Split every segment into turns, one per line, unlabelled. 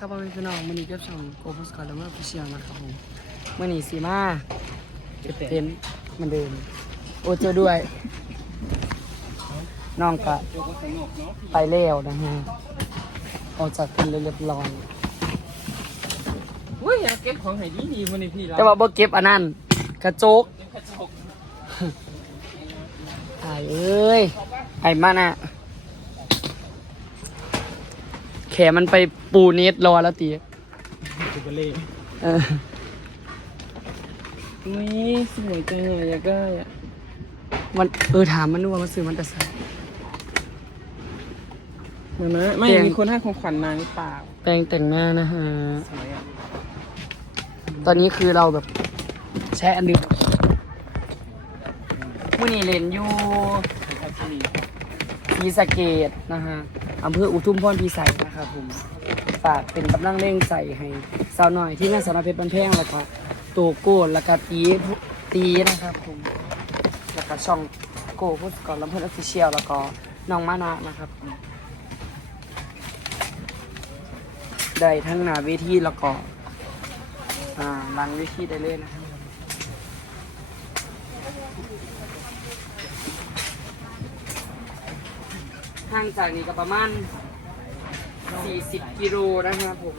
ครับพ่อแม่พี่น้องมื่อนี้เก็บช่องโกโพสกอร์แล้วเมื่อพิเชียงนะครับผมมื่อนี้สีมาเก็บเต็นท์เหมันเดิมโอเจอด้วย น้องกะไปแล้วนะฮะออกจากกันเรียบร้อย
เฮ้ยอยากเก็บของให้ดีดีวันนี้พี่เรา
แต่ว่าบ่เก็บอันนั้นกระโจก
กระจก
ไอ้เอ้ยไอ้มันอะ แขมันไปปูเน็ตรอแล้วตี
จุกเล่
เออ
อุ้ยสวยจังเลยอยากได้อะ
มันเออถามมันดูว่ามันซื้อมันแต่ใส่
เหมือนนะไม่
เตียง
มีคนให้ของขวัญนางหรือเปล่า
แปรงแต่งหน้านะฮะ
สวยอะ
ตอนนี้คือเราแบบใช้อันเดึงมื่อนี้เล่นอยู่พีสะเกตนะฮะ อำเภออุทุมพรพิสัยนะครับผมฝากเป็นกำลังเร่งใส่ให้สาวหน่อยที่แม่สาวน้อยเพชรบันแพงแล้วก็โตโก้แล้วก็ตีตีนะครับผมแล้วก็ช่องโก้พุทธกรลำเพื่อนออฟฟิเชียลแล้วก็น้องมานะนะครับได้ทั้งหน้าเวทีแล้วก็อ่าหลังเวิธีได้เลยนะครับ ห่างจากนี้ก็ประมาณ 40 กิโลนะครับผม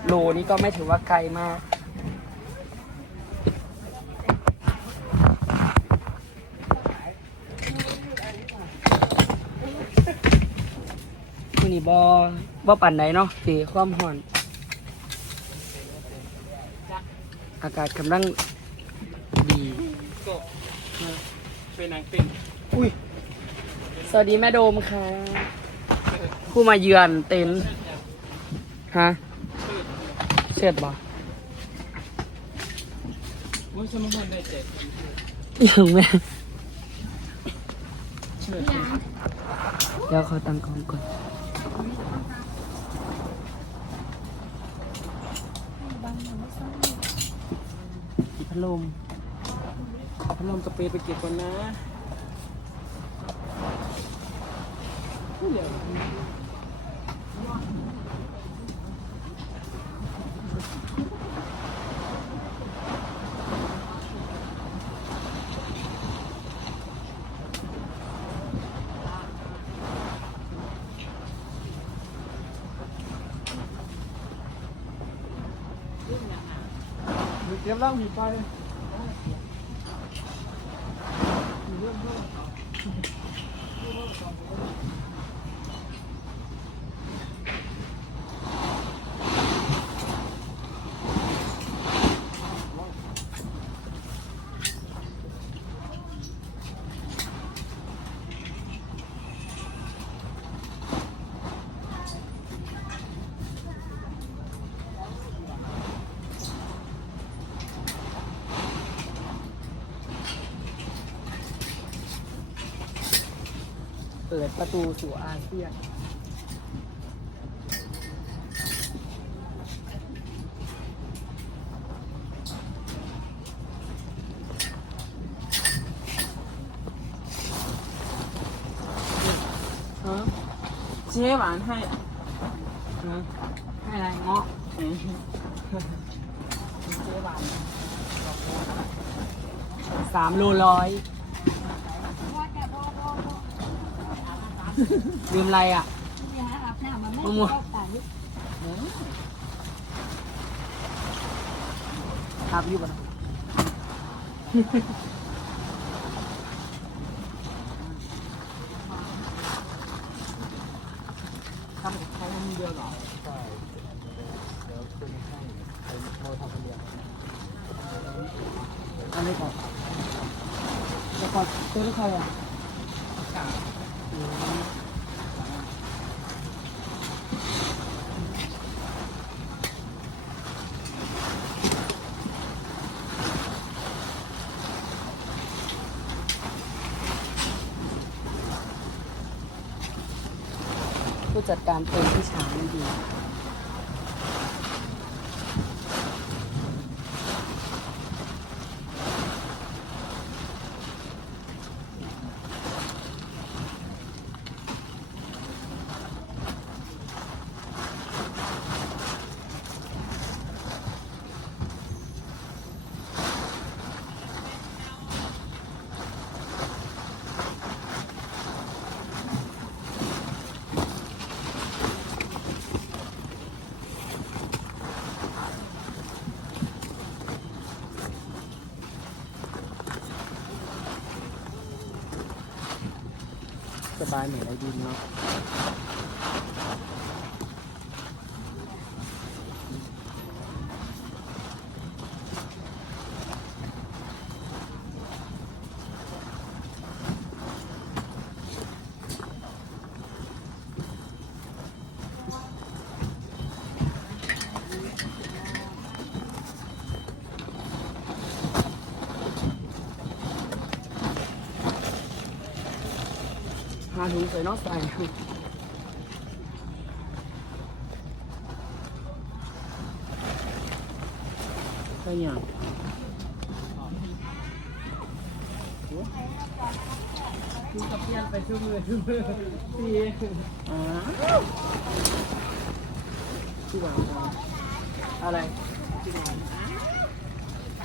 40 โลนี่ก็ไม่ถือว่าไกลมากคุณนี่บบ่ปั่นไหนเนาะสีความห่อน อากาศกำลังดี
ก็ เป็นนางเต้น
อุ้ย สวัสดีแม่โดมค่ะ ผู้มาเยือนเต็นท์ฮะเสร็จบ่
โอ้ยสมมติได้เจ็ด
ยังแม่
เชิด
เดี๋ยวขอตั้งกล้องก่อนพัดลม
พัดลมกระเปไปเก็บก่อนนะเดี๋ยว
เก็บแล้วมีไฟ เปิดประตูสู่อาเซียน
ฮะเจ๊หวานให้
นะให้อะไรเงาะ
เอ้ย
เจ๊หวานสามโลร้อย ลืมอะไรอะมะม่วงครับอยู่ปะ
ทำกับเขาคนเดียวเหรอ
อันนี้ก่อนแล้วก่อนตัวนี้ใครอะ จัดการเป็นที่ช้างดี
บายเหมือนไรดินเนาะา
ถุงใส่นอกใส่
ก็อย่างคือกับเพียนไปซื้อมือซื้อมือตีอ้าวที่วาง
อะไร
จ้าเอาเลยจ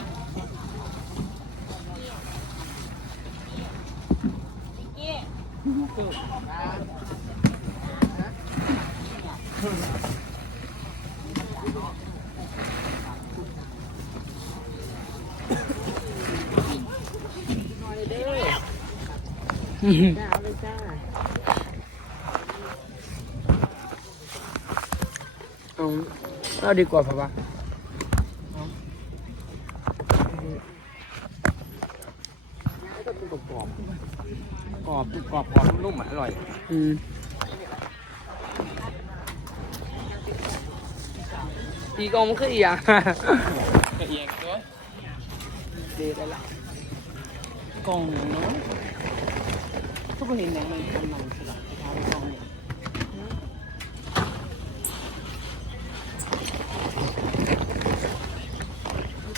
้า
เอาเอาดีกว่าป่ะวะ
ก็เป็นกรอบกรอบกร อบกรอบกรอบนุ่มๆอะอร่อย
อืมอีกองมันคืออีกอย่าง
กระเอียงตัว
เดทแล้วล่ะ
กล่องเนาะทุกคนเห็นอย่างมันทำมันสลับเท้ากล่องเนี่ย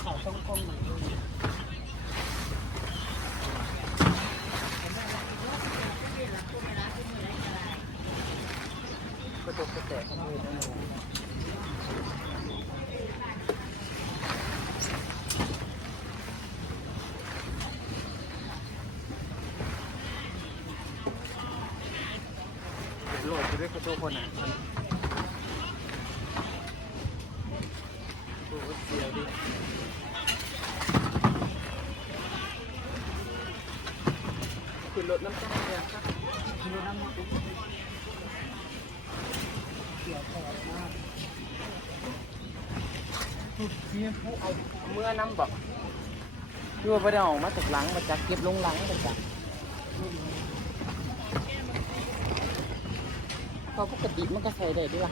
เขาต้องกล้องหน่อย
กระจกกระแตกมือทั้งหมด
โหล ด้วยกระตัวคนอะโอ้เสียวดิขึ้นรถน้ำตาลเนี่ยครับขึ้นรถน้ำมันปุ๊บเนี่ยผู้เอาเมื่อน้ำบอกคือว่าไปเออกมาจากหลังมาจากเก็บลงหลังไปจ้ะ พอปกติมันก็ใส่ได้ด้วยล่ะ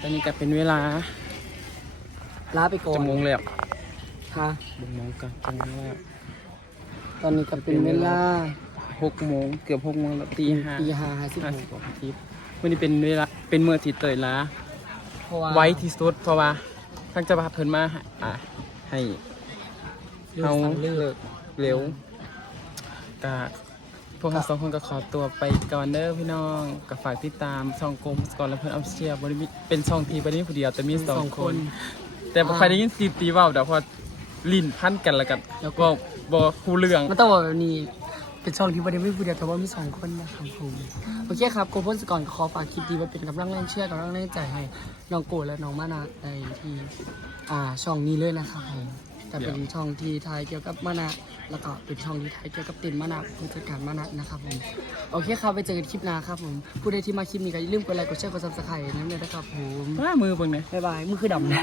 ตอนนี้ก็เป็นเวลา
ลาไปก่อน
จะโมงแล้ว
ฮะ
บ่โมงกันจะโมงแล้ว
ตอนนี้ก็เป็นเวลา
หกโมงเกือบหกโมงแล้วตีห้า
ตีห้าห้าสิบ
ห้า
ห
สิ
ก
บกว่านาทีวันนี้เป็นเวลาเป็นเมื่อที่เตยล้า
เพราะว่า
ไว้ที่สุดเพราะว่าทางเจะพาเพิ่นมาอะให้
เลิก
เอา
สั่งเลิก
เลิกเร็วก็พวกเราสองคนก็ขอตัวไปก่อนเด้อพี่น้องก็ฝากติดตามช่องกลมสกอร์และเพื่อนเอาเชียร์บริมีเป็นช่องทีบริมีผู้เดียวแต่มีสองคน แต่บ่ใครได้ยินสีตีเว่าเดี๋ยวพอลิ้นพันกันแล้วกันแล้วก็บ่คู่เรื่อง
มันต้องบอกแบบนี้เป็นช่องที่ประเด็นไม่พูดเดียวแต่ว่ามีสองคนนะครับผมโอเคครับโกพ่นสก่อนขอฝากคลิปดีมาเป็นกำลังแรงเชื่อกำลังแรงใจให้น้องโกและน้องมานาในที่อ่าช่องนี้เลยนะครับผม แต่เป็นช่องที่ทายเกี่ยวกับมานะแล้วก็เป็นช่องที่ทายเกี่ยวกับตินมานะผู้จัดการมานะนะครับผมโอเคครับไปเจอกันคลิปหน้าครับผมผู้ใดที่มาคลิปนี้ก็อย่าลืมกดไลค์กดแชร์กดซับสไครต์นั่นเลยนะครับผม
ว่ามือเบิ่งเนี่ย
บ๊ายบายมือคือดำนะ